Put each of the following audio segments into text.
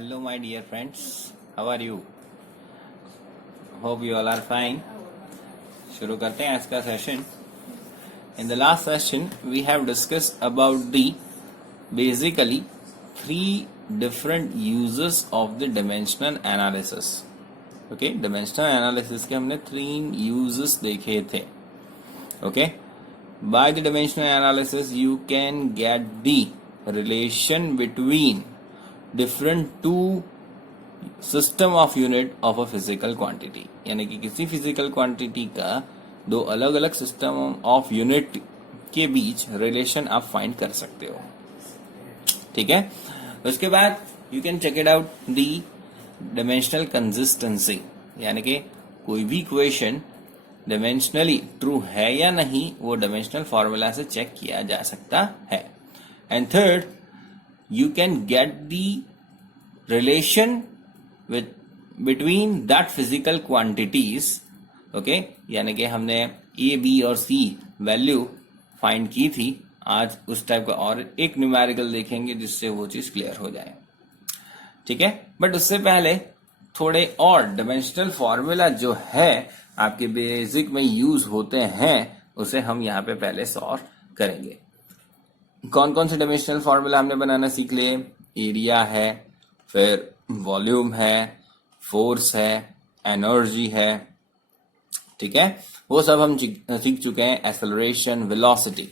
Hello, my dear friends. How are you? Hope you all are fine. शुरू करते हैं आज का session. In the last session, we have discussed about the basically three different uses of the dimensional analysis. Okay, dimensional analysis के हमने तीन uses देखे थे. Okay, by the dimensional analysis, you can get the relation between different two system of unit of a physical quantity, यानी कि किसी physical quantity का दो अलग अलग सिस्टम ऑफ यूनिट के बीच रिलेशन आप फाइंड कर सकते हो. ठीक है, उसके बाद you can check it out the dimensional consistency, यानी कि कोई भी इक्वेशन डायमेंशनली ट्रू है या नहीं वो डायमेंशनल फॉर्मूला से चेक किया जा सकता है. And third, you can get the relation with between that physical quantities. okay, यानी कि हमने ए बी और सी वैल्यू फाइंड की थी. आज उस टाइप का और एक न्यूमेरिकल देखेंगे जिससे वो चीज क्लियर हो जाए. ठीक है, बट उससे पहले थोड़े और डायमेंशनल फॉर्मूला जो है आपके बेसिक में यूज होते हैं उसे हम यहाँ पे पहले सॉल्व करेंगे. कौन कौन से डायमेंशनल फॉर्मूला हमने बनाना सीख लिए? एरिया है, फिर वॉल्यूम है, फोर्स है, एनर्जी है. ठीक है, वो सब हम सीख चुके हैं. एक्सेलरेशन, वेलोसिटी,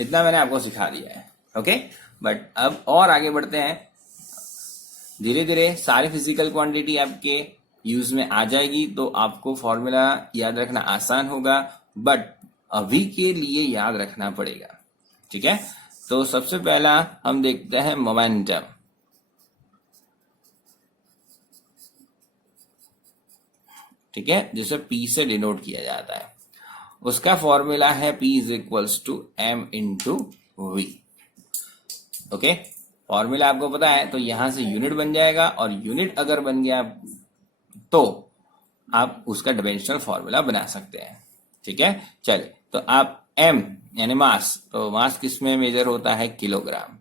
इतना मैंने आपको सिखा दिया है. ओके, बट अब और आगे बढ़ते हैं. धीरे धीरे सारी फिजिकल क्वांटिटी आपके यूज में आ जाएगी तो आपको फॉर्मूला याद रखना आसान होगा, बट अभी के लिए याद रखना पड़ेगा. ठीक है, तो सबसे पहला हम देखते हैं मोमेंटम. ठीक है, जिसे P से डिनोट किया जाता है. उसका फॉर्मूला है P is equals to M into V. Okay, formula आपको पता है तो यहां से यूनिट बन जाएगा, और यूनिट अगर बन गया तो आप उसका डायमेंशनल फॉर्मूला बना सकते हैं. ठीक है, चलिए, तो आप M यानी मास, तो मास किस में मेजर होता है? किलोग्राम.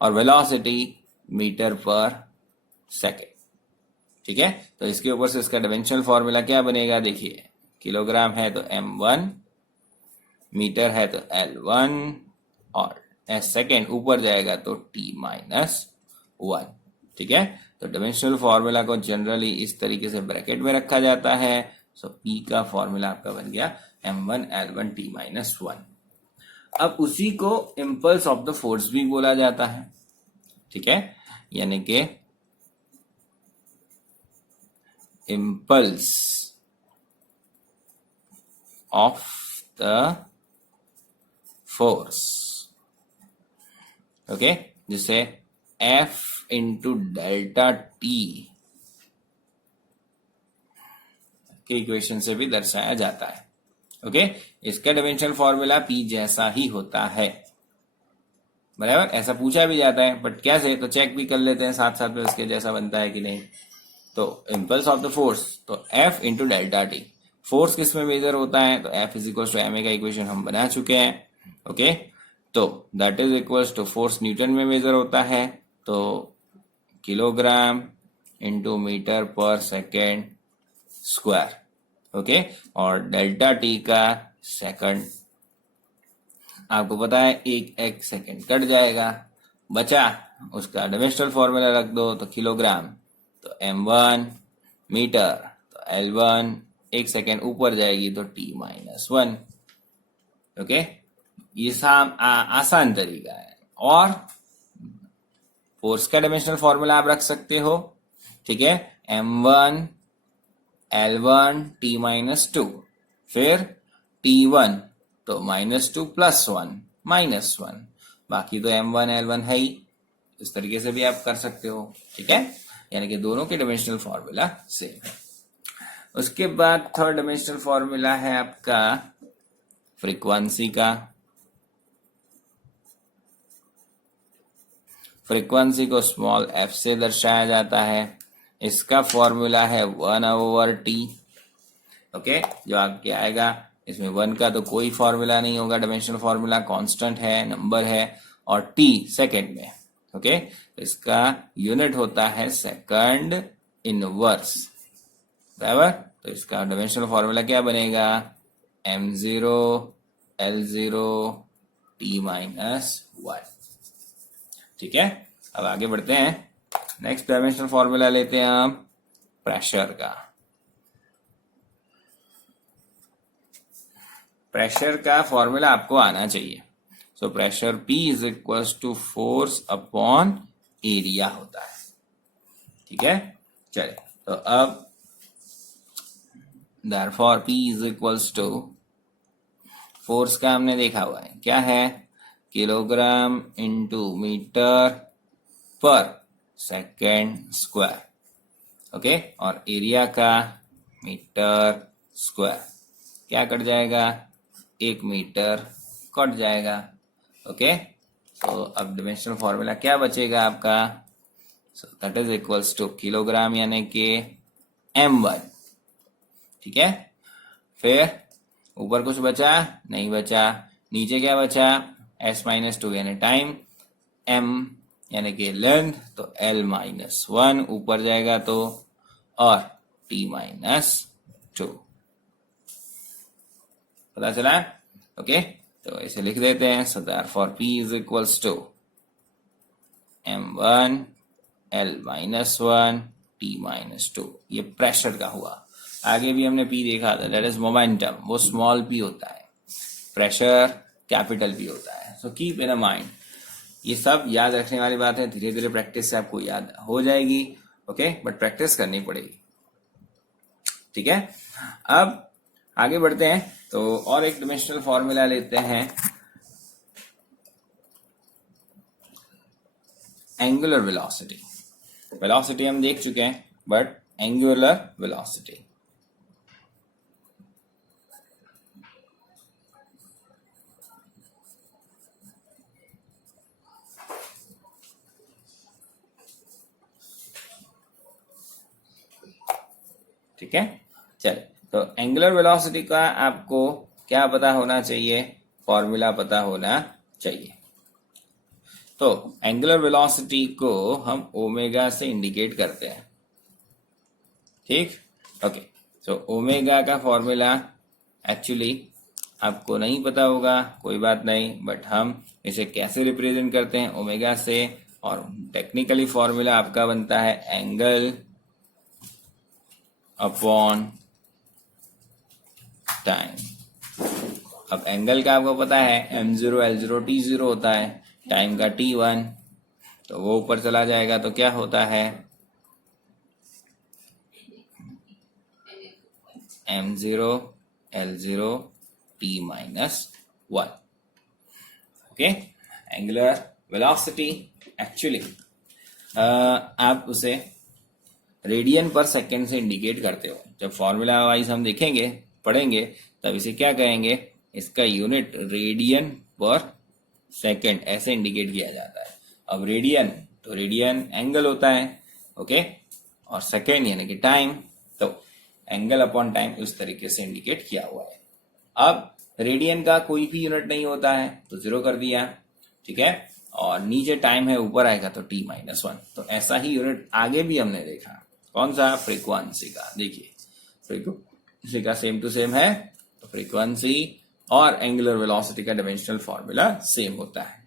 और वेलोसिटी मीटर पर सेकेंड. ठीक है, तो इसके ऊपर से इसका डायमेंशनल फॉर्मूला क्या बनेगा? देखिए, किलोग्राम है तो M1, मीटर है तो L1, और सेकेंड ऊपर जाएगा तो T-1. ठीक है, तो डायमेंशनल फॉर्मूला को जनरली इस तरीके से ब्रैकेट में रखा जाता है. सो P का फॉर्मूला आपका बन गया M1 L1 T-1. अब उसी को इम्पल्स ऑफ द फोर्स भी बोला जाता है. ठीक है, यानी कि impulse of the force. Okay, जिसे F इंटू डेल्टा टी के इक्वेशन से भी दर्शाया जाता है. ओके, इसका डायमेंशनल फॉर्मूला P जैसा ही होता है. बराबर, ऐसा पूछा भी जाता है, बट कैसे, तो चेक भी कर लेते हैं साथ साथ में उसके जैसा बनता है कि नहीं. तो इम्पल्स ऑफ द फोर्स, तो F into delta T. Force किस में मेजर होता है? तो F is equal to M A का इक्वेशन हम बना चुके हैं. ओके, तो that is equal to force newton में मेजर होता है, तो kilogram into metre per second square. Okay, और डेल्टा टी का सेकंड आपको पता है एक सेकंड कट जाएगा, बचा उसका डायमेंशनल फॉर्मूला रख दो, तो किलोग्राम तो M1, मीटर तो L1, एक सेकंड ऊपर जाएगी तो T-1. ओके, ये आसान तरीका है. और फोर्स का डायमेंशनल फॉर्मूला आप रख सकते हो. ठीक है, M1 L1 T-2, फिर T1 तो -2 + 1 -1, बाकी तो M1 L1 है ही. इस तरीके से भी आप कर सकते हो. ठीक है, यानी कि दोनों के डायमेंशनल फॉर्मूला सेम है. उसके बाद थर्ड डायमेंशनल फॉर्मूला है आपका फ्रीक्वेंसी का. फ्रीक्वेंसी को स्मॉल f से दर्शाया जाता है. इसका फॉर्मूला है 1/T. ओके, जो आपके आएगा इसमें 1 का तो कोई फॉर्मूला नहीं होगा, डायमेंशनल फॉर्मूला कांस्टेंट है, नंबर है, और T सेकेंड में. ओके, तो इसका यूनिट होता है सेकंड इनवर्स, बराबर। तो इसका डायमेंशनल फॉर्मूला क्या बनेगा, m0 l0 t-1। ठीक है, अब आगे बढ़ते हैं। नेक्स्ट डायमेंशनल फॉर्मूला लेते हैं हम प्रेशर का। प्रेशर का फॉर्मूला आपको आना चाहिए। So pressure P is equal to force upon area होता है। ठीक है, चलिए, तो अब therefore P is equal to, force का हमने देखा हुआ है क्या है, kilogram into metre per second square. Okay, और एरिया का मीटर स्क्वायर, क्या कट जाएगा, 1 मीटर कट जाएगा। ओके, तो अब डायमेंशनल फॉर्मूला क्या बचेगा आपका, so that is equals to kilogram यानी कि m1। ठीक है, फिर ऊपर कुछ बचा नहीं बचा, नीचे क्या बचा, s-2 यानी टाइम, m यानी कि लेंथ, तो l-1 ऊपर जाएगा तो, और t-2 पता चला। ओके, तो इसे लिख देते हैं। So therefore P is equals to m1 l-1 t-2, ये प्रेशर का हुआ। आगे भी हमने P देखा था, दैट इज मोमेंटम, वो स्मॉल p होता है, प्रेशर कैपिटल P होता है। So keep in a mind, ये सब याद रखने वाली बात है, धीरे धीरे प्रैक्टिस से आपको याद हो जाएगी। ओके, बट प्रैक्टिस करनी पड़ेगी। ठीक है, अब आगे बढ़ते हैं, तो और एक डायमेंशनल फॉर्मूला लेते हैं, एंगुलर वेलोसिटी। वेलोसिटी हम देख चुके हैं, बट एंगुलर वेलोसिटी, ठीक है। चलिए, तो एंगुलर वेलोसिटी का आपको क्या पता होना चाहिए, फॉर्मूला पता होना चाहिए। तो एंगुलर वेलोसिटी को हम ओमेगा से इंडिकेट करते हैं। ठीक, ओके, तो ओमेगा का फॉर्मूला एक्चुअली आपको नहीं पता होगा, कोई बात नहीं, बट हम इसे कैसे रिप्रेजेंट करते हैं, ओमेगा से, और टेक्निकली फॉर्मूला आपका बनता है एंगल अपॉन टाइम। अब एंगल का आपको पता है m0 l0 t0 होता है, टाइम का t1, तो वो ऊपर चला जाएगा, तो क्या होता है m0 l0 t-1। Okay, angular velocity actually आप उसे रेडियन पर सेकेंड से इंडिकेट करते हो। जब फॉर्मूला वाइज हम देखेंगे, पढ़ेंगे, तब इसे क्या कहेंगे, इसका यूनिट रेडियन पर सेकेंड ऐसे इंडिकेट किया जाता है। अब रेडियन, तो रेडियन एंगल होता है, ओके, और सेकेंड यानी कि टाइम, तो एंगल अपॉन टाइम उस तरीके से इंडिकेट किया हुआ है। अब रेडियन का कोई भी यूनिट नहीं होता है, तो 0 कर दिया। ठीक है, और नीचे टाइम है, ऊपर आएगा तो t-1। तो ऐसा ही यूनिट आगे भी हमने देखा, कौन सा, फ्रीक्वेंसी का। देखिए, फ्रीक्वेंसी का सेम टू सेम है, तो फ्रीक्वेंसी और एंगुलर वेलोसिटी का डायमेंशनल फॉर्मूला सेम होता है,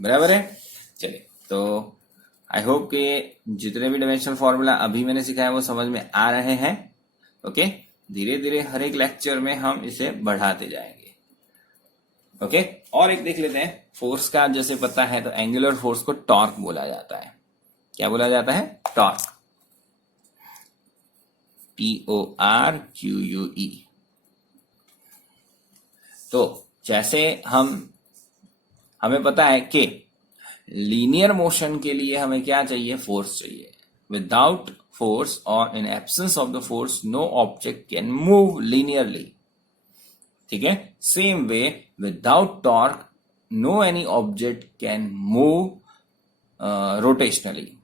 बराबर है। चलिए, तो आई होप कि जितने भी डायमेंशनल फॉर्मूला अभी मैंने सिखाया वो समझ में आ रहे हैं। ओके, धीरे धीरे हर एक लेक्चर में हम इसे बढ़ाते जाएंगे। ओके, और एक देख लेते हैं, फोर्स का जैसे पता है, तो एंगुलर फोर्स को टॉर्क बोला जाता है। क्या बोला जाता है, टॉर्क, TORQUE। तो जैसे हमें पता है कि लीनियर मोशन के लिए हमें क्या चाहिए, फोर्स चाहिए। विदाउट फोर्स और in absence of the force no object can move linearly. ठीक है, same way without torque no any object can move rotationally.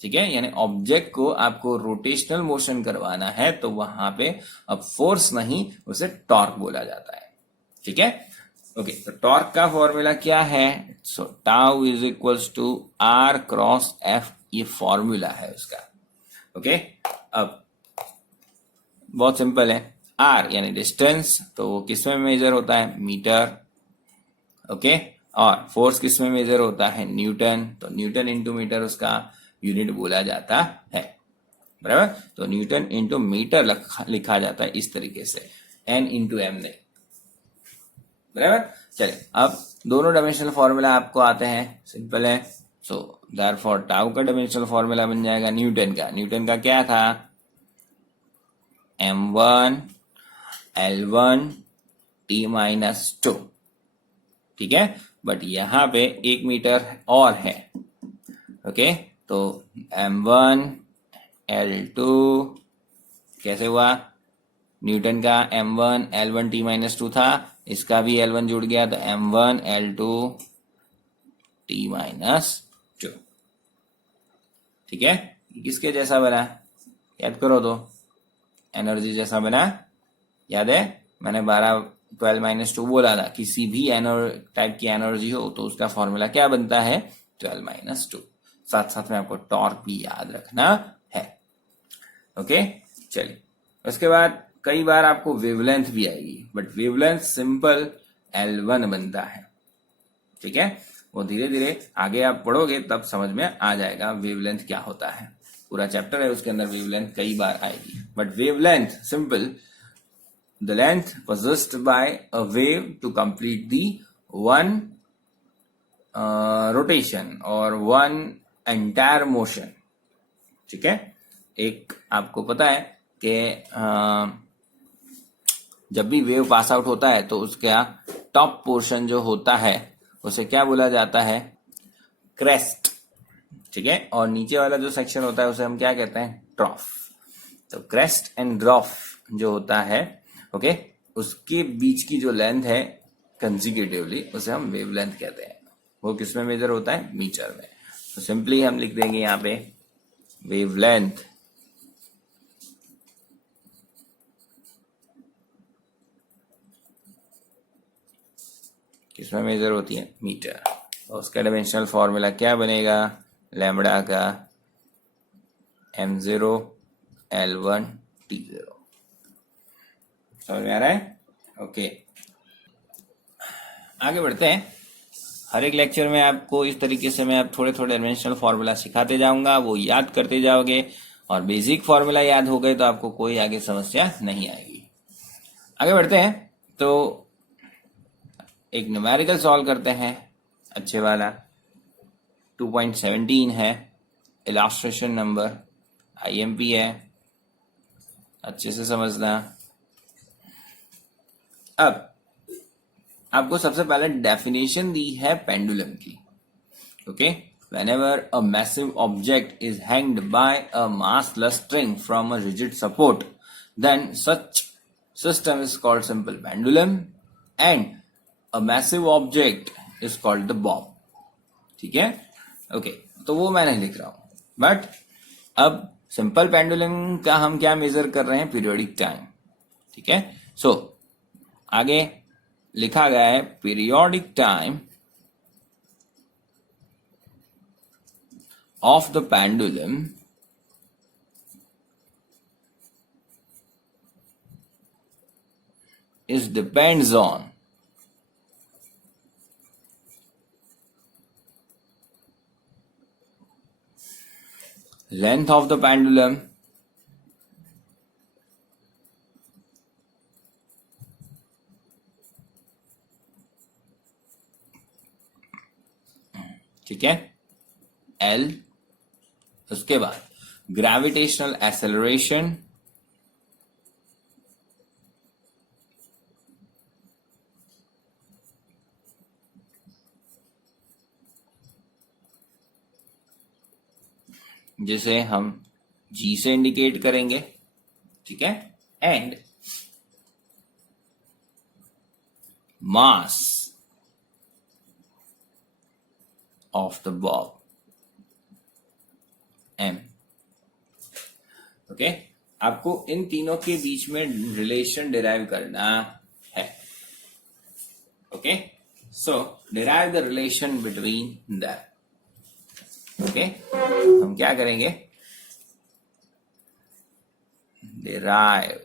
ठीक है, यानी ऑब्जेक्ट को आपको रोटेशनल मोशन करवाना है, तो वहां पे अब फोर्स नहीं, उसे टॉर्क बोला जाता है। ठीक है, ओके, तो टॉर्क का फॉर्मूला क्या है? So tau is equals to R cross F, ये फॉर्मूला है उसका। ओके, अब बहुत सिंपल है। आर यानी डिस्टेंस, तो वो किस में मेजर होता है? मीटर। ओके, और फोर्स किस में मेजर होता है? न्यूटन। तो न्यूटन इंटू मीटर उसका यूनिट बोला जाता है, बराबर। तो न्यूटन इंटू मीटर लिखा जाता है इस तरीके से, एन इंटू एम नहीं, बराबर। चलिए, अब दोनों डायमेंशनल फॉर्मूला आपको आते हैं, सिंपल है। सो देयरफॉर टाउ का डायमेंशनल फॉर्मूला बन जाएगा न्यूटन का क्या था? m1 l1 t-2, ठीक है। बट यहां पे 1 मीटर और है। ओके, तो m1 l2 कैसे हुआ? न्यूटन का m1 l1 t-2 था, इसका भी l1 जुड़ गया, तो m1 l2 t-2, ठीक है। किसके जैसा बना? याद करो तो, एनर्जी जैसा बना, याद है? मैंने 12 - 2 बोला था, किसी भी टाइप की एनर्जी हो तो उसका फॉर्मूला क्या बनता है? 12 - 2। साथ साथ में आपको टॉर्क भी याद रखना है। ओके, चलिए, उसके बाद कई बार आपको वेवलेंथ भी आएगी, बट वेवलेंथ सिंपल L1 बनता है, ठीक है। वो धीरे धीरे आगे आप पढ़ोगे तब समझ में आ जाएगा वेवलेंथ क्या होता है। पूरा चैप्टर है, उसके अंदर वेवलेंथ कई बार आएगी, but wavelength simple the length possessed by a wave to complete the one rotation or one entire motion, ठीक है। एक आपको पता है कि जब भी वेव पास आउट होता है तो उसका टॉप पोर्शन जो होता है उसे क्या बोला जाता है? क्रेस्ट, ठीक है। और नीचे वाला जो सेक्शन होता है उसे हम क्या कहते हैं? ट्रॉफ। तो क्रेस्ट एंड ड्रॉफ जो होता है, ओके, उसके बीच की जो लेंथ है कंसेक्यूटिवली, उसे हम वेवलेंथ कहते हैं। वो किस में मेजर होता है? मीटर में। तो सिंपली हम लिख देंगे यहाँ पे वेवलेंथ किस में मेजर होती है? मीटर। और उसका डायमेंशनल फॉर्मूला क्या बनेगा? लैम्बडा का m0 l1 t0। समझ में आ रहा है? ओके, आगे बढ़ते हैं। हर एक लेक्चर में आपको इस तरीके से मैं अब थोड़े थोड़े डायमेंशनल फॉर्मूला सिखाते जाऊंगा, वो याद करते जाओगे, और बेसिक फॉर्मूला याद हो गए तो आपको कोई आगे समस्या नहीं आएगी। आगे बढ़ते हैं, तो एक न्यूमेरिकल सॉल्व करते हैं, अच्छे वाला। 2.17 है, इलास्ट्रेशन नंबर, IMP है, अच्छे से समझना। अब आपको सबसे पहले डेफिनेशन दी है पेंडुलम की। Okay, whenever a massive object is hanged by a massless string from a rigid support, then such system is called simple pendulum and a massive object is called the bob, ठीक है। Okay, तो वो मैं नहीं लिख रहा हूं, but अब सिंपल पेंडुलम का हम क्या मेजर कर रहे हैं? पीरियोडिक टाइम, ठीक है। सो आगे लिखा गया है periodic time of the pendulum is depends on length of the pendulum, ठीक है, L। उसके बाद ग्रेविटेशनल एक्सेलरेशन, जिसे हम G से इंडिकेट करेंगे, ठीक है, and mass of the Bob, M। Okay, आपको इन तीनों के बीच में रिलेशन डिराइव करना है। Okay, so derive the relation between that. Okay, हम क्या करेंगे, डिराइव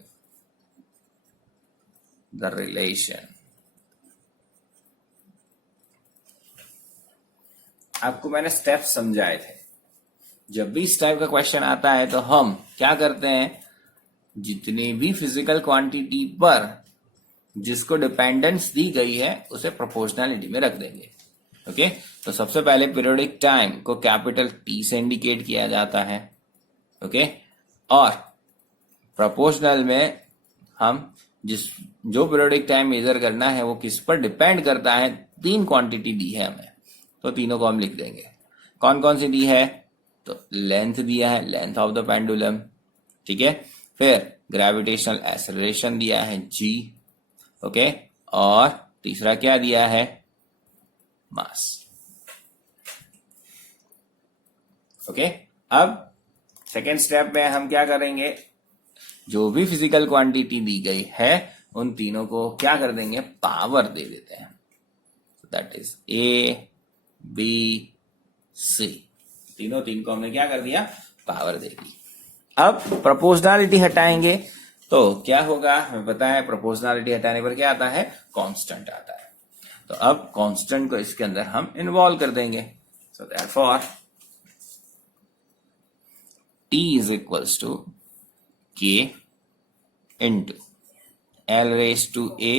द रिलेशन। आपको मैंने स्टेप समझाए थे। जब भी इस टाइप का क्वेश्चन आता है तो हम क्या करते हैं, जितनी भी फिजिकल क्वांटिटी पर जिसको डिपेंडेंस दी गई है उसे प्रोपोर्शनलिटी में रख देंगे। ओके, तो सबसे पहले पीरियोडिक टाइम को कैपिटल टी से इंडिकेट किया जाता है। ओके, और प्रोपोर्शनल में हम जो पीरियोडिक टाइम मेजर करना है वो किस पर डिपेंड करता है, 3 क्वांटिटी दी है हमें, तो तीनों को हम लिख देंगे। कौन कौन सी दी है, तो लेंथ दिया है, लेंथ ऑफ द पेंडुलम, ठीक है, फिर ग्रेविटेशनल एक्सेलरेशन दिया है g, ओके, और तीसरा क्या दिया है, मास। ओके, अब सेकेंड स्टेप में हम क्या करेंगे, जो भी फिजिकल क्वांटिटी दी गई है उन तीनों को क्या कर देंगे, पावर दे देते हैं। That is A B C, तीन को हमने क्या कर दिया, पावर दे दी। अब प्रोपोर्शनलिटी हटाएंगे तो क्या होगा, हमें पता है प्रोपोर्शनलिटी हटाने पर क्या आता है, कांस्टेंट आता है। तो अब कांस्टेंट को इसके अंदर हम इन्वॉल्व कर देंगे। So therefore T is equals to K into L raised to A,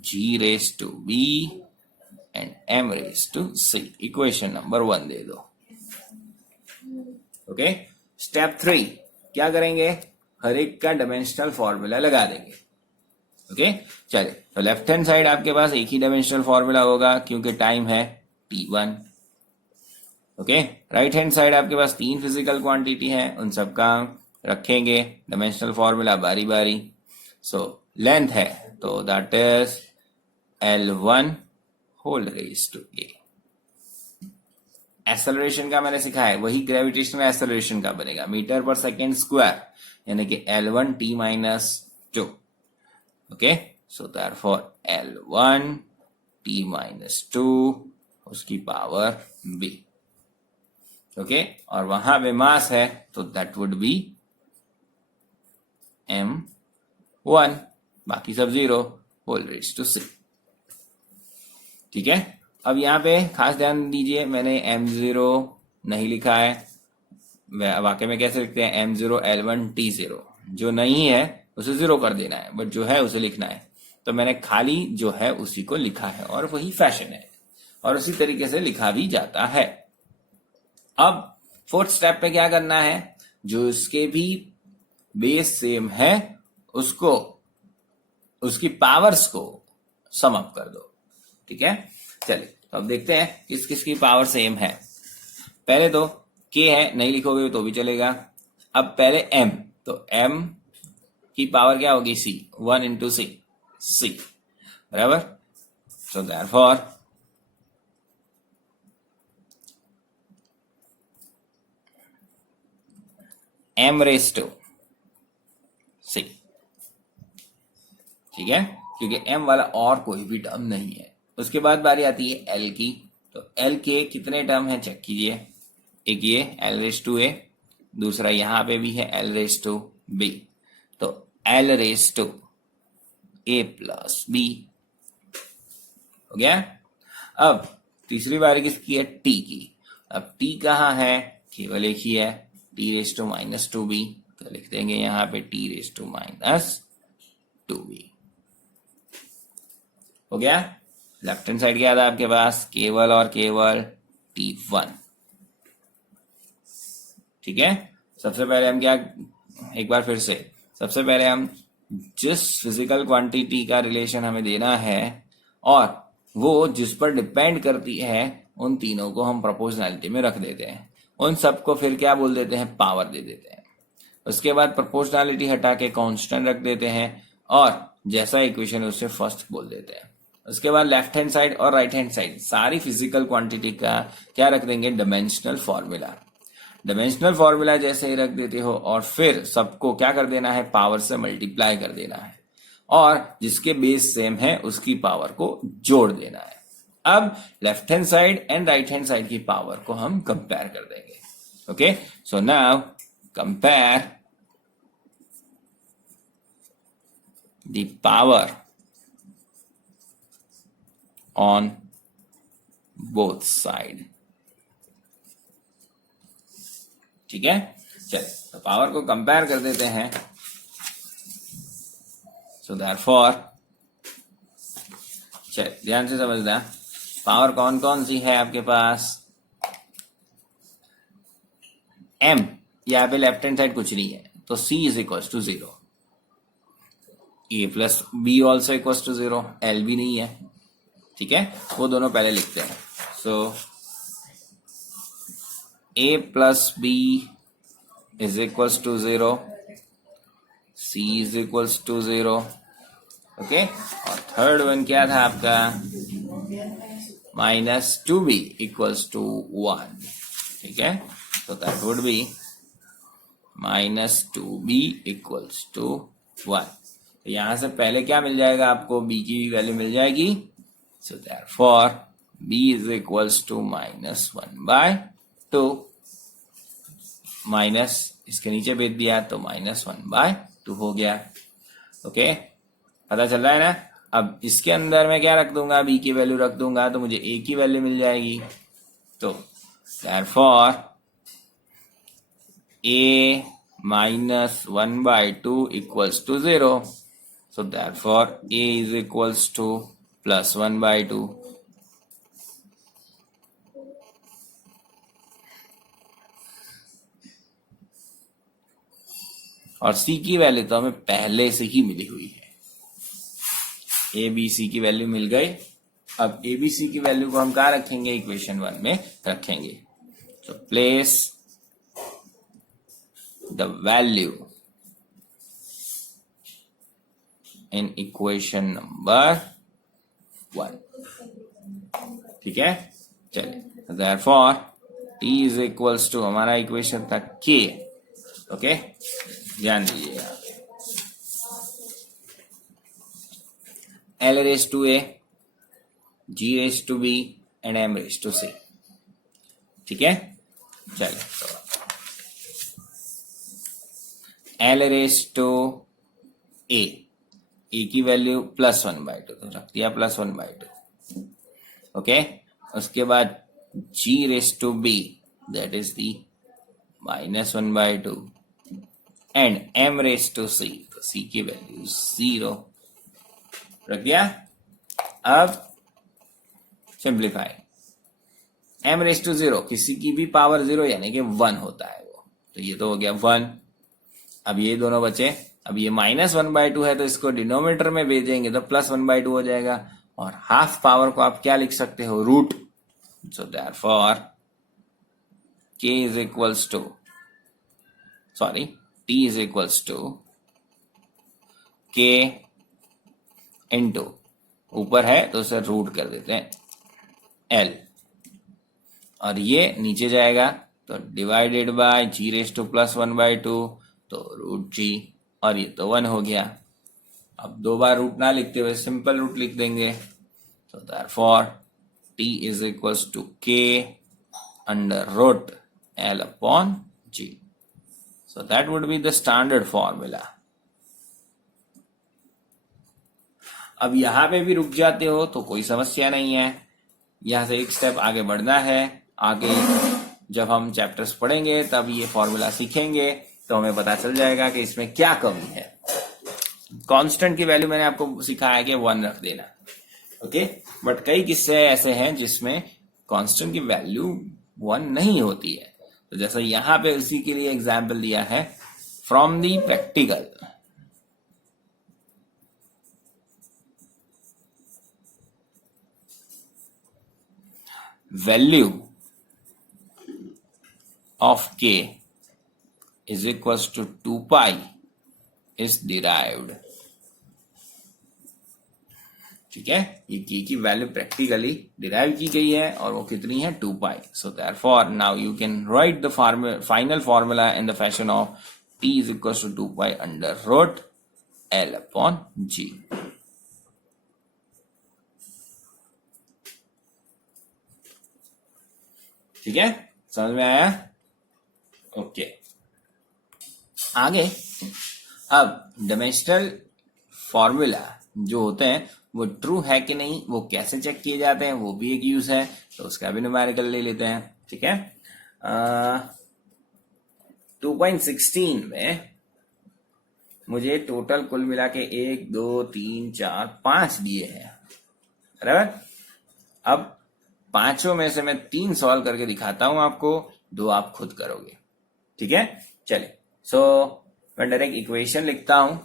G raised to B and M raised to C। Equation number 1 दे दो। ओके, स्टेप 3 क्या करेंगे, हर एक का डायमेंशनल फॉर्मूला लगा देंगे। ओके, चलिए, तो लेफ्ट हैंड साइड आपके पास एक ही डायमेंशनल फॉर्मूला होगा क्योंकि टाइम है T1। Okay, right hand side आपके पास 3 फिजिकल क्वांटिटी है, उन सबका रखेंगे डायमेंशनल फॉर्मूला बारी बारी। सो लेंथ है तो that is L1 whole raise to A। Acceleration का मैंने सिखाया है, वही ग्रेविटेशनल एक्सेलरेशन का बनेगा, मीटर पर सेकेंड स्क्वायर, यानी कि L1 T minus 2। Okay, so therefore L1 T minus 2 उसकी पावर B। ओके, और वहां पे मास है तो दैट वुड बी M1, बाकी सब 0 होल रेज टू 6। ठीक है, अब यहाँ पे खास ध्यान दीजिए, मैंने M0 नहीं लिखा है, वाकई में कैसे लिखते हैं, M0 L1 T0, जो नहीं है उसे 0 कर देना है, बट जो है उसे लिखना है। तो मैंने खाली जो है उसी को लिखा है और वही फैशन है और उसी तरीके से लिखा भी जाता है। अब फोर्थ स्टेप पे क्या करना है, जो इसके भी बेस सेम है उसको, उसकी पावर्स को सम अप कर दो। ठीक है, चलिए तो अब देखते हैं किस किस की पावर सेम है। पहले तो k है, नहीं लिखोगे तो भी चलेगा। अब पहले m, तो m की पावर क्या होगी, c, 1 इंटू c, बराबर। So therefore m raise to c, ठीक है, क्योंकि m वाला और कोई भी टर्म नहीं है। उसके बाद बारी आती है l की, तो l के कितने टर्म है चेक कीजिए, एक ये l रेज टू a, दूसरा यहां पे भी है l रेज टू b, तो l raise to a plus b हो गया। अब तीसरी बारी किसकी है, t की। अब t कहाँ है, केवल एक ही है, t raise to minus 2b, तो लिख देंगे यहां पे t raise to minus 2b हो गया। लेफ्ट हैंड साइड क्या था आपके पास, केवल और केवल T1। ठीक है, सबसे पहले हम क्या, एक बार फिर से, सबसे पहले हम जिस फिजिकल क्वांटिटी का रिलेशन हमें देना है और वो जिस पर डिपेंड करती है, उन तीनों को हम प्रोपोर्शनैलिटी में रख देते हैं, उन सबको फिर क्या बोल देते हैं, पावर दे देते हैं। उसके बाद प्रोपोर्शनैलिटी हटा के कांस्टेंट रख देते हैं और जैसा इक्वेशन है उससे फर्स्ट बोल देते हैं। उसके बाद लेफ्ट हैंड साइड और राइट हैंड साइड सारी फिजिकल क्वांटिटी का क्या रख देंगे, डायमेंशनल फॉर्मूला। डायमेंशनल फॉर्मूला जैसे ही रख देते हो और फिर सबको क्या कर देना है, पावर से मल्टीप्लाई कर देना है। और जिसके बेस सेम है उसकी पावर को जोड़ देना है। अब left hand side and right hand side की पावर को हम कंपेयर कर देंगे। Okay, so now compare the power on both side. ठीक है, चलिए तो पावर को कंपेयर कर देते हैं। सो देयरफॉर चलिए ध्यान से समझना, पावर कौन कौन सी है आपके पास। m, यहाँ पे लेफ्ट हैंड साइड कुछ नहीं है तो c is equal to 0, a plus b also equal to 0, l भी नहीं है। ठीक है, वो दोनों पहले लिखते हैं। So a plus b is equal to 0, c is equal to 0। Okay, और थर्ड वन क्या था आपका, माइनस 2b इक्वल्स टू 1। ठीक है, तो that would be minus 2b equals to 1। तो यहां से पहले क्या मिल जाएगा आपको, b की वैल्यू मिल जाएगी। So therefore b is equals to minus 1/2, minus इसके नीचे भेज दिया तो माइनस 1/2 हो गया। ओके, पता चल रहा है ना। अब इसके अंदर मैं क्या रख दूंगा, b की वैल्यू रख दूंगा तो मुझे a की वैल्यू मिल जाएगी। तो therefore a minus 1/2 equals to 0। So therefore a is equals to plus 1/2। और c की वैल्यू तो हमें पहले से ही मिली हुई है, a b c की वैल्यू मिल गई। अब a b c की वैल्यू को हम कहाँ रखेंगे, इक्वेशन 1 में रखेंगे। तो place the value in equation number 1। ठीक है, चलिए therefore t is equals to, हमारा इक्वेशन था k। ओके, ध्यान दीजिएगा, L raised to a, G raised to b and M raised to c। ठीक है, चलिए तो L raised to a की वैल्यू प्लस 1/2 तो रख दिया प्लस 1/2। ओके, उसके बाद G raised to b that is the minus 1/2 and M raised to c तो c की वैल्यू 0 रख दिया। अब सिंप्लीफाई, m रेस टू 0, किसी की भी पावर 0 यानी कि 1 होता है वो, तो ये तो हो गया 1। अब ये दोनों बचे, अब ये माइनस 1/2 है तो इसको डिनोमिनेटर में भेजेंगे तो प्लस 1/2 हो जाएगा। और हाफ पावर को आप क्या लिख सकते हो, root. So therefore k is equals to, sorry t is equals to k into, ऊपर है तो उसे रूट कर देते हैं l, और ये नीचे जाएगा तो divided by g raise to plus 1/2 तो रूट g, और ये तो 1 हो गया। अब दो बार रूट ना लिखते हुए सिंपल रूट लिख देंगे। तो therefore t is equals to k under root l upon g। So that would be the standard formula. अब यहां पे भी रुक जाते हो तो कोई समस्या नहीं है, यहां से एक स्टेप आगे बढ़ना है। आगे जब हम चैप्टर्स पढ़ेंगे तब ये फॉर्मूला सीखेंगे तो हमें पता चल जाएगा कि इसमें क्या कमी है। कांस्टेंट की वैल्यू मैंने आपको सिखाया कि 1 रख देना। ओके, बट कई किस्से ऐसे हैं जिसमें कांस्टेंट की वैल्यू 1 नहीं होती है। तो जैसा यहां पे उसी के लिए एग्जाम्पल दिया है from the practical. Value of k is equals to 2 pi is derived। ठीक है, ये k की वैल्यू प्रैक्टिकली डिराइव की गई है और वो कितनी है, 2 pi। So therefore now you can write the final formula in the fashion of t is equals to 2 pi under root L/G। ठीक है, समझ में आया? ओके, आगे अब डायमेंशनल फॉर्मूला जो होते हैं वो ट्रू है कि नहीं, वो कैसे चेक किए जाते हैं, वो भी एक यूज है, तो उसका भी न्यूमेरिकल ले लेते हैं। ठीक है, 2.16 में मुझे टोटल कुल मिला के 1 2 3 4 5 दिए हैं, बराबर। अब पांचों में से मैं 3 सॉल्व करके दिखाता हूं आपको, 2 आप खुद करोगे। ठीक है, चलिए। सो मैं डायरेक्ट इक्वेशन लिखता हूं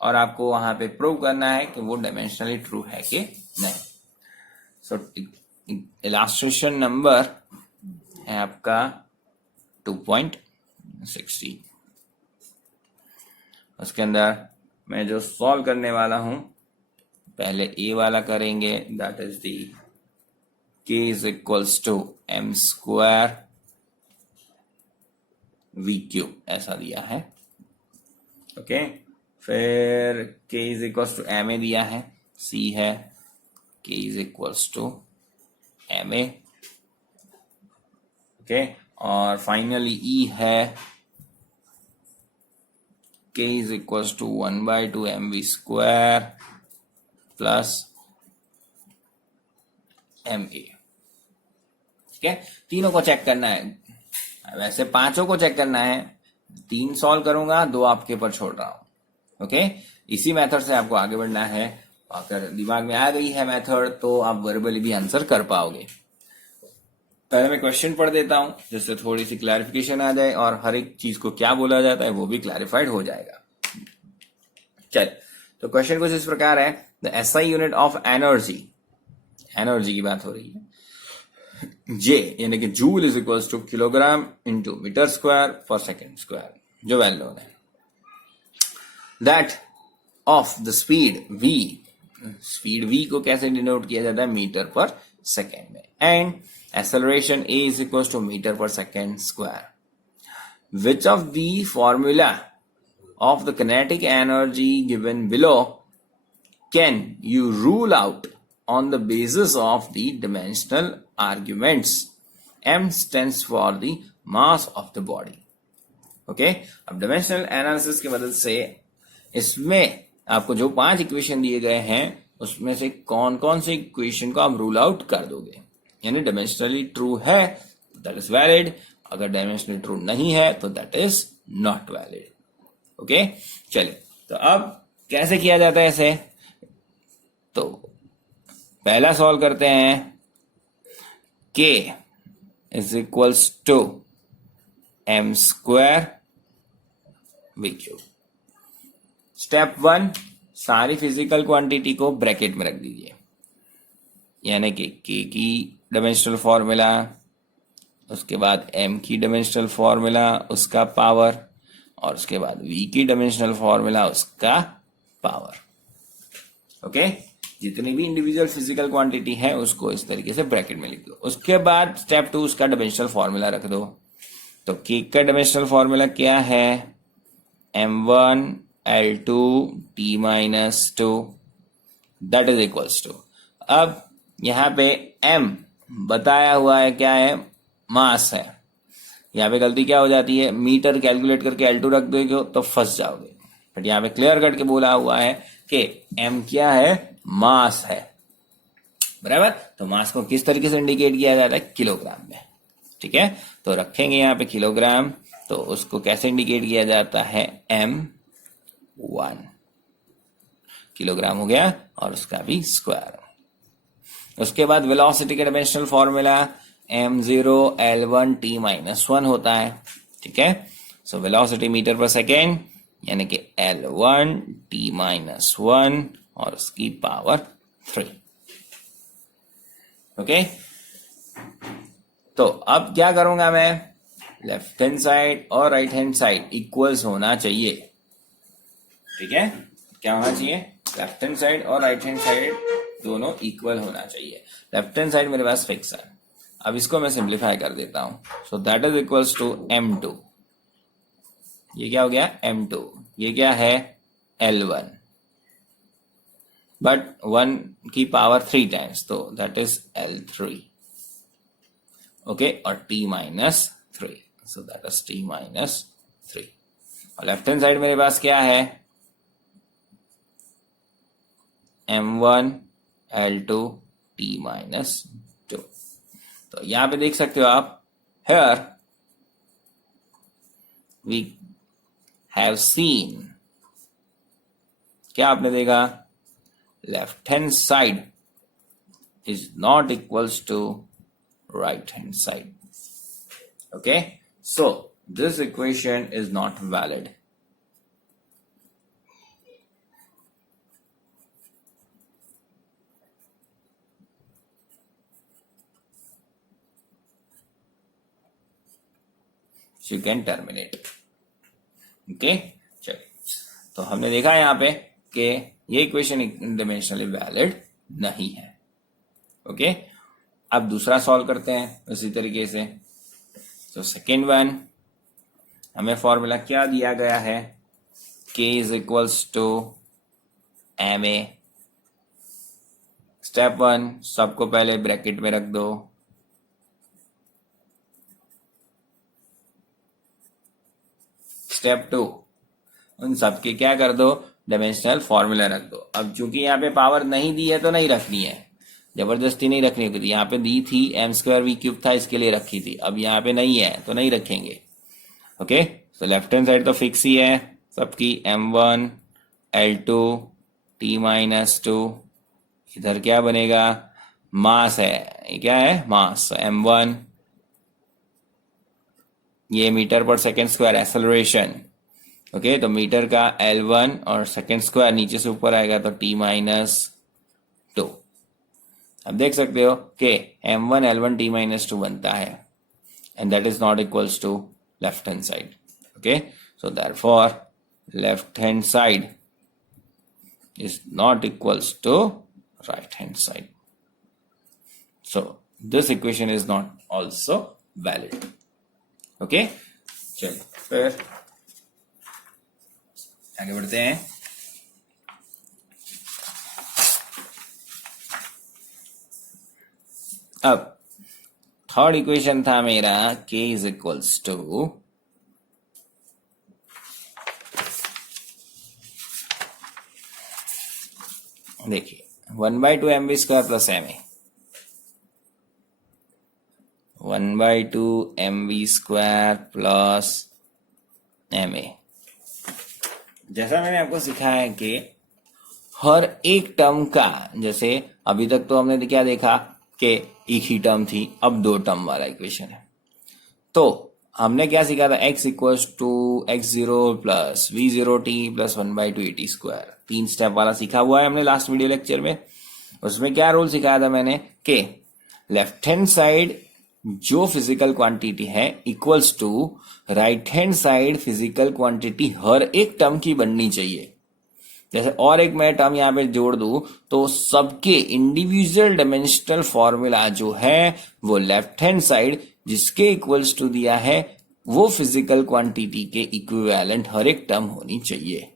और आपको वहां पे प्रूव करना है कि वो डायमेंशनली ट्रू है कि नहीं। सो इलास्ट्रेशन नंबर है आपका 2.16। उसके अंदर मैं जो सॉल्व करने वाला हूं, पहले ए वाला करेंगे, that is the k is equals to m square v cube, ऐसा दिया है। ओके, फिर k is equals to ma दिया है, c है k is equals to ma। Okay, और फाइनली e है k is equals to 1/2 mv square plus ma। ठीक है, तीनों को चेक करना है, वैसे पांचों को चेक करना है। 3 सॉल्व करूंगा, 2 आपके ऊपर छोड़ रहा हूं। ओके, इसी मेथड से आपको आगे बढ़ना है। अगर दिमाग में आ गई है मेथड तो आप वर्बली भी आंसर कर पाओगे। पहले मैं क्वेश्चन पढ़ देता हूं, जिससे थोड़ी सी क्लैरिफिकेशन आ जाए और हर एक चीज को क्या बोला जाता है वो भी क्लैरिफाइड हो जाएगा। चल, तो क्वेश्चन कुछ इस प्रकार है, the SI unit of energy, energy की बात हो रही है, J यानी कि joule is equal to kilogram into metre square per second square, जो वेल नोन है। That of the speed V, speed V को कैसे डिनोट किया जाता है, मीटर पर सेकेंड में, and acceleration A is equal to metre per second square. Which of the formula of the kinetic energy given below can you rule out on the basis of the dimensional arguments? M stands for the mass of the body. Okay, अब dimensional analysis की मदद से इसमें आपको जो 5 equation दिए गए हैं उसमें से कौन कौन से इक्वेशन को आप रूल आउट कर दोगे, यानी डायमेंशनली ट्रू है दैट इज वैलिड, अगर डायमेंशनली ट्रू नहीं है तो that is not valid. Okay, चलिए, तो अब कैसे किया जाता है इसे, तो पहला सॉल्व करते हैं। k is equals to m square v cube. Step 1, सारी फिजिकल क्वांटिटी को ब्रैकेट में रख दीजिए, यानी कि k की डायमेंशनल फॉर्मूला, उसके बाद m की डायमेंशनल फॉर्मूला उसका पावर, और उसके बाद v की डायमेंशनल फॉर्मूला उसका पावर। ओके, जितनी भी इंडिविजुअल फिजिकल क्वांटिटी है उसको इस तरीके से ब्रैकेट में लिख दो। उसके बाद स्टेप 2, उसका डायमेंशनल फॉर्मूला रख दो। तो k का डायमेंशनल फॉर्मूला क्या है, m1 L2 T-2, that is equals to, अब यहाँ पे m बताया हुआ है क्या है, मास है। यहाँ पे गलती क्या हो जाती है, मीटर कैलकुलेट करके L2 रख दोगे तो फंस जाओगे, बट यहाँ पे क्लियर कट के बोला हुआ है कि m क्या है, मास है, बराबर। तो मास को किस तरीके से इंडिकेट किया जाता है, किलोग्राम में। ठीक है, तो रखेंगे यहाँ पे किलोग्राम, तो उसको कैसे इंडिकेट किया जाता है, m1 किलोग्राम हो गया, और उसका भी स्क्वायर। उसके बाद वेलोसिटी का dimensional formula m0 L1 T-1 होता है। ठीक है, so velocity metre per second यानी कि L1 T-1 और उसकी पावर 3। ओके, तो अब क्या करूंगा मैं, लेफ्ट हैंड साइड और राइट हैंड साइड इक्वल्स होना चाहिए। ठीक है, क्या होना चाहिए, लेफ्ट हैंड साइड और राइट हैंड साइड दोनों इक्वल होना चाहिए। लेफ्ट हैंड साइड मेरे पास फिक्स है, अब इसको मैं सिंप्लीफाई कर देता हूं, so that is equals to m2, ये क्या हो गया m2, ये क्या है L1, but 1 की पावर 3 टाइम्स, तो दैट इज L3. ओके, और T minus 3, so that is T minus 3. और लेफ्ट हैंड साइड मेरे पास क्या है? M1 L2 T minus 2. तो यहां पे देख सकते हो आप, here we have seen, क्या आपने देखा? Left hand side is not equals to right hand side. Okay, so this equation is not valid. So you can terminate. Okay, चलिए, तो हमने देखा यहाँ पे कि ये इक्वेशन डायमेंशनली वैलिड नहीं है. ओके, अब दूसरा सॉल्व करते हैं उसी तरीके से. तो सेकेंड वन, हमें फॉर्मूला क्या दिया गया है? K is equals to MA. Step 1, सबको पहले ब्रैकेट में रख दो. स्टेप 2, उन सबके क्या कर दो? डायमेंशनल फॉर्मूला रख दो. अब चूंकि यहाँ पे पावर नहीं दी है तो नहीं रखनी है, जबरदस्ती नहीं रखनी होती. यहाँ पे दी थी, m² v³ था, इसके लिए रखी थी. अब यहाँ पे नहीं है तो नहीं रखेंगे. ओके, तो लेफ्ट हैंड साइड तो फिक्स ही है सबकी, M1 L2 T minus 2. इधर क्या बनेगा? मास है, ये क्या है? मास. M1, ये metre per second square acceleration. Okay, तो मीटर का L1 और सेकेंड स्क्वायर नीचे से ऊपर आएगा तो T minus 2. अब देख सकते हो कि M1 L1 T minus 2 बनता है, and that is not equals to left hand side. Okay, so therefore left hand side is not equals to right hand side. So this equation is not also valid. Okay, चलिए फिर आगे बढ़ते हैं. अब third equation था मेरा K is equals to, देखिए 1/2 mv² plus MA. 1/2 mv² plus MA. जैसा मैंने आपको सिखाया है कि हर एक टर्म का, जैसे अभी तक तो हमने क्या देखा कि एक ही टर्म थी, अब 2 टर्म वाला इक्वेशन है. तो हमने क्या सीखा था? x equals to x0 plus v0t plus 1/2 at². 3 step वाला सीखा हुआ है हमने लास्ट वीडियो लेक्चर में. उसमें क्या रूल सिखाया था मैंने कि लेफ्ट हैंड साइड जो फिजिकल क्वांटिटी है equals to right hand side physical quantity हर एक टर्म की बननी चाहिए. जैसे और एक मैं टर्म यहाँ पे जोड़ दूं तो सबके इंडिविजुअल डायमेंशनल फॉर्मूला जो है वो लेफ्ट हैंड साइड जिसके इक्वल्स टू दिया है वो फिजिकल क्वांटिटी के इक्विवेलेंट हर एक टर्म होनी चाहिए.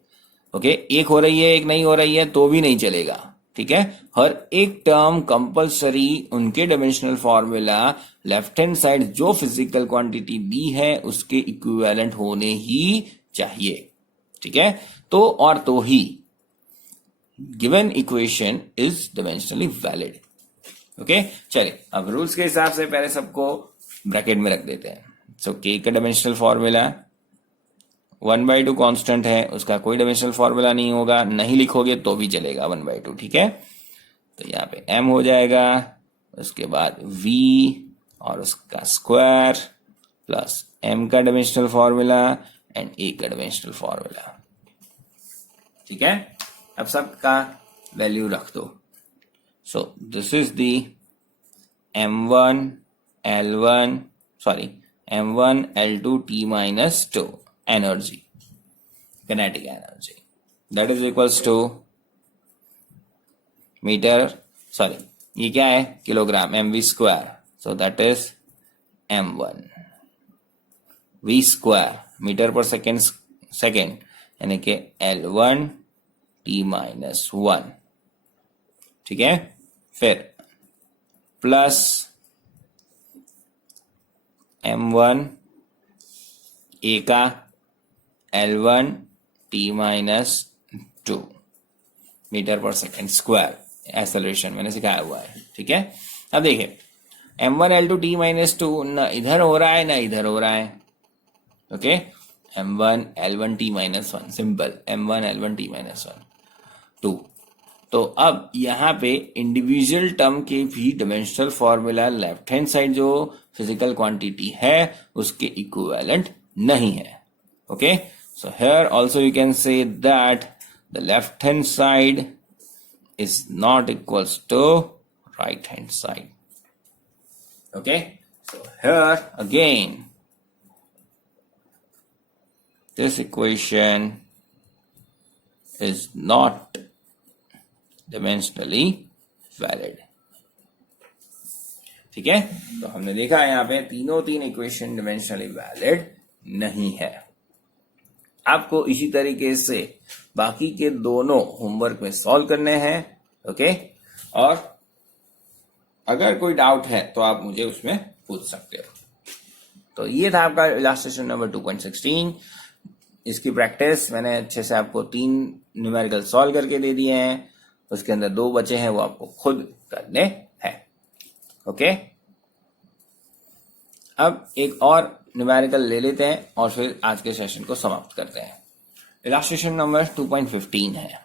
ओके, एक हो रही है एक नहीं हो रही है तो भी नहीं चलेगा. ठीक है, हर एक टर्म कंपलसरी उनके dimensional formula left hand side जो फिजिकल क्वांटिटी दी है उसके इक्विवेलेंट होने ही चाहिए. ठीक है, तो और तो ही given equation is dimensionally valid. Okay, चलिए अब रूल्स के हिसाब से पहले सबको ब्रैकेट में रख देते हैं. सो K का डायमेंशनल फॉर्मूला 1/2 कांस्टेंट है, उसका कोई डायमेंशनल फॉर्मूला नहीं होगा, नहीं लिखोगे तो भी चलेगा 1/2. ठीक है, तो यहाँ पे M हो जाएगा, उसके बाद V और उसका स्क्वायर प्लस M का डायमेंशनल फॉर्मूला एंड A का डायमेंशनल फॉर्मूला. ठीक है, अब सबका वैल्यू रख दो. So this is the M1 L2 T minus 2 energy, kinetic energy, that is equals to ये क्या है? Kilogram, mv². so that is M1. v² metre per second यानी कि L1 टी माइनस 1, ठीक है। फिर प्लस m1 a का L1 T minus 2 metre per second square, acceleration मैंने सिखाया हुआ है, ठीक है। अब देखिए m1 L2 टी माइनस 2 न इधर हो रहा है ना इधर हो रहा है, okay. m1 L1 T minus 1, simple, m1 L1 T minus 1 2। तो अब यहाँ पे इंडिविजुअल टर्म के भी dimensional formula left hand side जो फिजिकल क्वांटिटी है उसके इक्विवेलेंट नहीं है, okay. So here also you can say that the left hand side is not equals to right hand side, okay. So here again this equation is not dimensionally valid, ठीक है। तो हमने देखा यहाँ पे तीन इक्वेशन डिमेंशनली वैलिड नहीं है। आपको इसी तरीके से बाकी के दोनों होमवर्क में सॉल्व करने हैं, ओके। और अगर कोई डाउट है तो आप मुझे उसमें पूछ सकते हो। तो ये था आपका इलास्ट्रेशन नंबर 2.16। इसकी प्रैक्टिस मैंने अच्छे से आपको 3 न्यूमेरिकल सॉल्व करके दे दिए हैं, उसके अंदर 2 बचे हैं, वो आपको खुद करने हैं, ओके। अब एक और न्यूमेरिकल ले लेते हैं और फिर आज के सेशन को समाप्त करते हैं। इलास्ट्रेशन नंबर 2.15 है।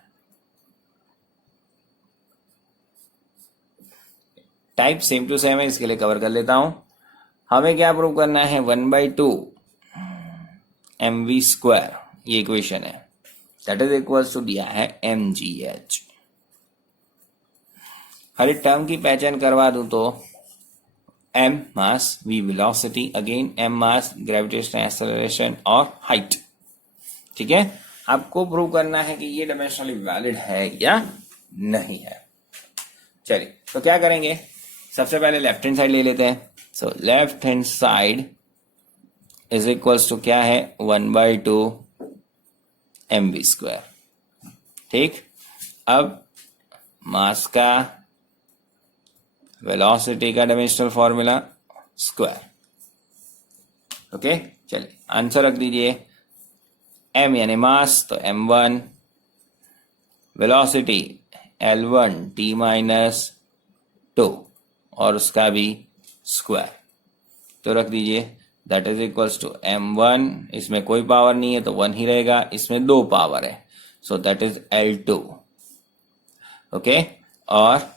टाइप सेम टू सेम है, इसके लिए कवर कर लेता हूं। हमें क्या प्रूव करना है, 1/2 mv स्क्वायर, ये इक्वेशन है, दैट इज इक्वल्स टू दिया है mgh। हर एक टर्म की पहचान करवा दूं तो m मास, v वेलोसिटी, अगेन m मास, ग्रेविटेशनल एक्सेलरेशन और हाइट, ठीक है। आपको प्रूव करना है कि ये डायमेंशनली वैलिड है या नहीं है। चलिए तो क्या करेंगे, सबसे पहले लेफ्ट हैंड साइड ले लेते हैं। So left hand side is equals to क्या है, 1/2 mv स्क्वायर, ठीक। अब मास का, वेलोसिटी का डायमेंशनल फॉर्मूला स्क्वायर, ओके। चलिए आंसर रख दीजिए, m यानी मास तो m1, velocity L1 t minus 2 और उसका भी स्क्वायर, तो रख दीजिए that is equals to m1, इसमें कोई पावर नहीं है तो 1 ही रहेगा, इसमें 2 पावर है, सो दैट इज L2, ओके। और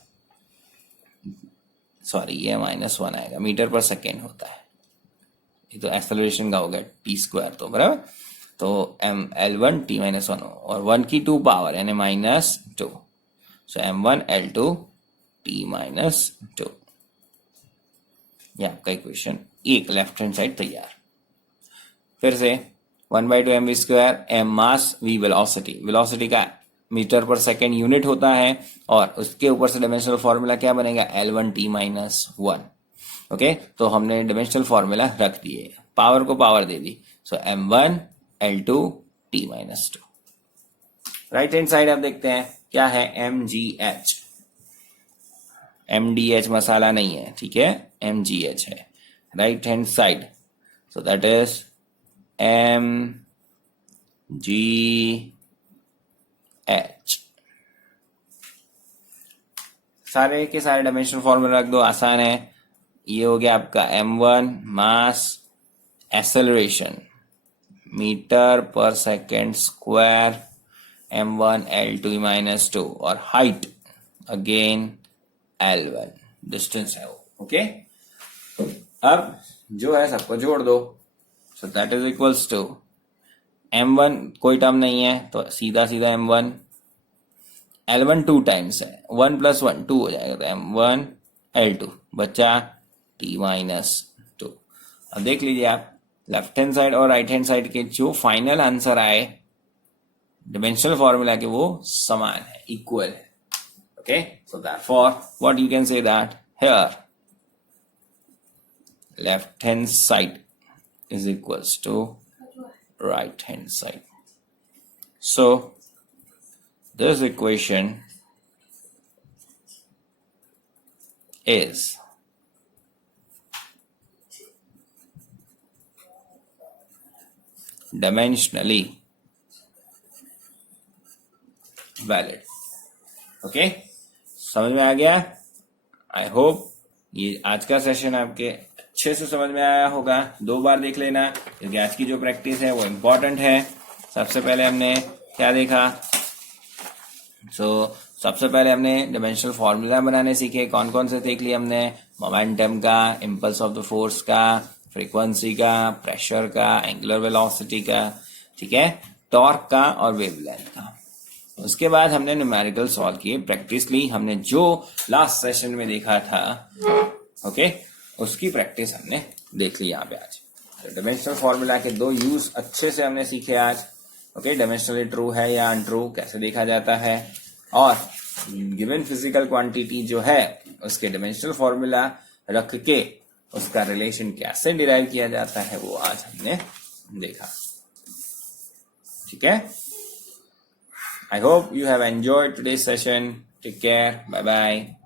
सॉरी ये -1 आएगा, मीटर पर सेकेंड होता है, ये तो एक्सेलरेशन का हो गया टी स्क्वायर, तो बराबर। तो m L1 t माइनस 1 और 1 की 2 पावर यानी -2, सो m1 L2 t माइनस 2, ये आपका इक्वेशन एक लेफ्ट हैंड साइड तैयार। फिर से 1/2 mv स्क्वायर, m मास, v वेलोसिटी, वेलोसिटी का मीटर पर सेकेंड यूनिट होता है और उसके ऊपर से डायमेंशनल फॉर्मूला क्या बनेगा, L1 t माइनस 1, ओके। तो हमने डायमेंशनल फॉर्मूला रख दिए, पावर को पावर दे दी, सो m1 L2 t minus 2। Right hand side आप देखते हैं क्या है, mgh, mdh मसाला नहीं है, ठीक है, mgh है right hand side, so that is mgh। सारे के सारे डायमेंशनल फॉर्मूला रख दो, आसान है। ये हो गया आपका m1 मास, acceleration metre per second square, m1 L2 minus 2 और हाइट अगेन L1, डिस्टेंस है वो, ओके। अब जो है सबको जोड़ दो, so that is equals to m1 कोई टर्म नहीं है तो सीधा सीधा m1, L1 2 टाइम्स है, 1 + 1 2 हो जाएगा, तो m1 L2 बचा t माइनस 2। अब देख लीजिए आप लेफ्ट हैंड साइड और राइट हैंड साइड के जो फाइनल आंसर आए डिमेंशनल फॉर्मूला के वो समान है, इक्वल है, okay. So therefore what you can say that here left hand side is equals to right hand side. So this equation is dimensionally valid. Okay, समझ में आ गया? आई होप ये आज का सेशन आपके अच्छे से समझ में आया होगा. 2 बार देख लेना क्योंकि आज की जो प्रैक्टिस है वो इम्पोर्टेंट है. सबसे पहले हमने क्या देखा? सबसे पहले हमने डिमेंशनल फॉर्मूला बनाने सीखे. कौन कौन से देख लिए हमने? मोमेंटम का, इम्पल्स ऑफ द फोर्स का, फ्रीक्वेंसी का, प्रेशर का, एंगुलर वेलोसिटी का, ठीक है, टॉर्क का और वेवलेंथ का. उसके बाद हमने न्यूमेरिकल सॉल्व किए, प्रैक्टिस ली. हमने जो लास्ट सेशन में देखा था, ओके, उसकी प्रैक्टिस हमने देख ली यहाँ पे आज. डिमेंशनल फॉर्मूला के 2 यूज अच्छे से हमने सीखे आज. ओके, डिमेंशनली ट्रू है या अनट्रू कैसे देखा जाता है, और गिवन फिजिकल क्वांटिटी जो है उसके डिमेंशनल फॉर्मूला रख के उसका रिलेशन कैसे डिराइव किया जाता है वो आज हमने देखा. ठीक है? I hope you have enjoyed today's session. Take care. Bye bye.